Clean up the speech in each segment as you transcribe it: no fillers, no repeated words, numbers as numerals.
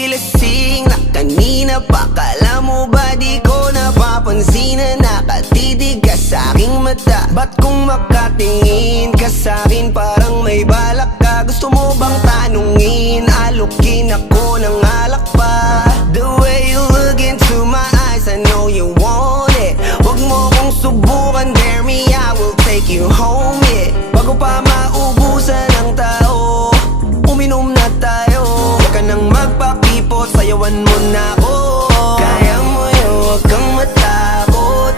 ako'y lasing na kanina pa. Kala mo ba di ko napapansin na nakatitig ka sa'king mata? Ba't kung makatingin ka sa'kin parang may balak ka? Gusto mo bang tanungin? Alukin ako ng alak pa. The way you look into my eyes, I know you want it. Wag mo kong subukan, dare me, I will take you home, yeah. Bago pa maubusan ng tao, uminom na tayo. Huwag ka nang magpakipot, sayawan mo na ako. Kaya mo yun, huwag kang matakot.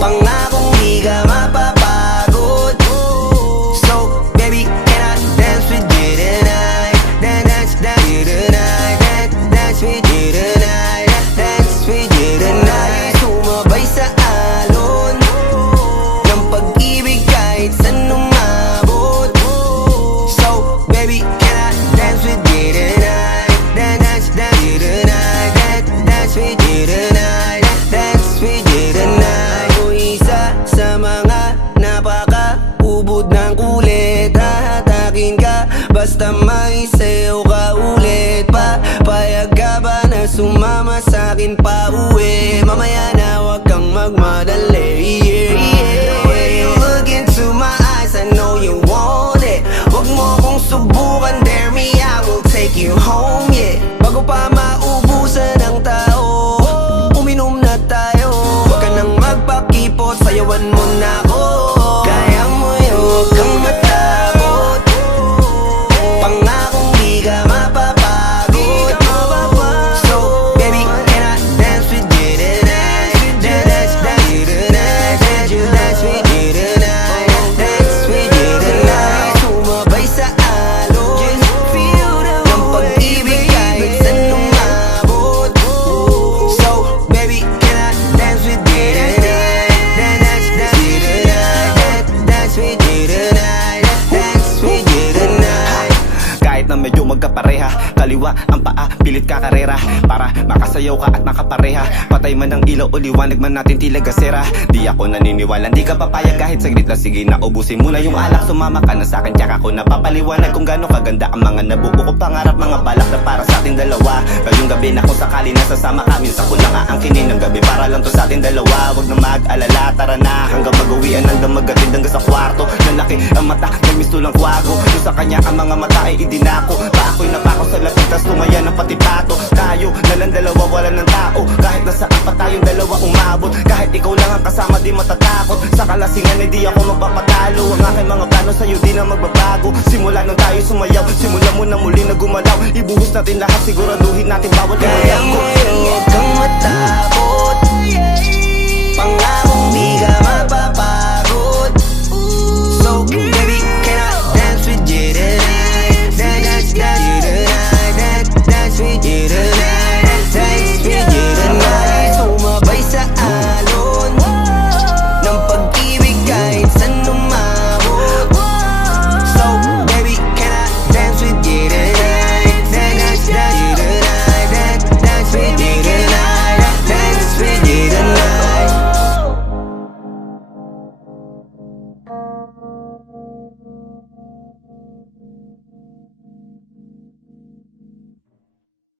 Pangakong di ka mapapagod. So, baby, can I dance with you tonight? Dance with you tonight. Dance with you tonight. Dance with you tonight. Sumabay sa alon ng pag-ibig kahit saan umabot. So, baby, can I dance with you tonight? Dance with you tonight. Dance with you tonight. Dance with you tonight. O isa sa mga napaka-ubod ng kulit. Hahatakin ka basta may sayo ka ulit pa. Payag ka ba na sumama sa'kin pa uwi? Mamaya na wag kang magmadali, yeah, yeah. The way you look into my eyes, I know you want it. Wag mo kong subukan, dare me, I will take you home, yeah. Bago pa maubusan ng tao, uminom na tayo. Wag ka nang magpakipot, sayawan mo na ako. Kaya mo yun, wag kang matakot. Pangakong di ka mapapagod. So, baby, can I dance with you tonight? Dance with you tonight. Dance with you tonight. Dance with you tonight. Sumabay sa alon ng pag-ibig kahit saan umabot. So, baby, can I dance with you tonight? Dance with you tonight. Dance with you tonight. Dance with you tonight. Kahit na medyo magkapareha, kaliwa ang paa, pilit ka karera para makasayaw ka at makapareha. Patay man ang ilaw o liwanag man natin tila gasera. Di ako naniniwala, di ka papayag kahit saglit lang. Sige na, ubusin mo na yung alak. Sumama ka na sa'kin, tsaka ko napapaliwanag kung gaano kaganda ang mga nabuo ko pangarap. Mga balak na para sa ating dalawa. Ngayong gabi na kung sakali nasasama kami, sa ko na nga ang kinin ng gabi para lang to sa ating dalawa. Huwag na mag-alala, tara na hanggang mag-uwian, hanggang magatid hanggang sa kwarto. Lalaki ang mata, nagmisto lang kwago. Yung sa kanya ang mga mata ay idinako. Pa ako'y napako sa lapit, tas tumaya ng pati pato. Tayo nalang dalawa, wala ng tao. Kahit nasaan pa tayong dalawa umabot. Kahit ikaw lang ang kasama, di matatakot. Sa kalasingan ay di ako magpapatalo. Ang aking mga plano sa'yo di na magbabago. Simula nung tayo sumayaw, simula mo na muli na gumalaw. Ibuhos natin lahat, siguraduhin natin bawat Kaya mo yun, huwag kang matakot. Pangakong di ka mapapagod.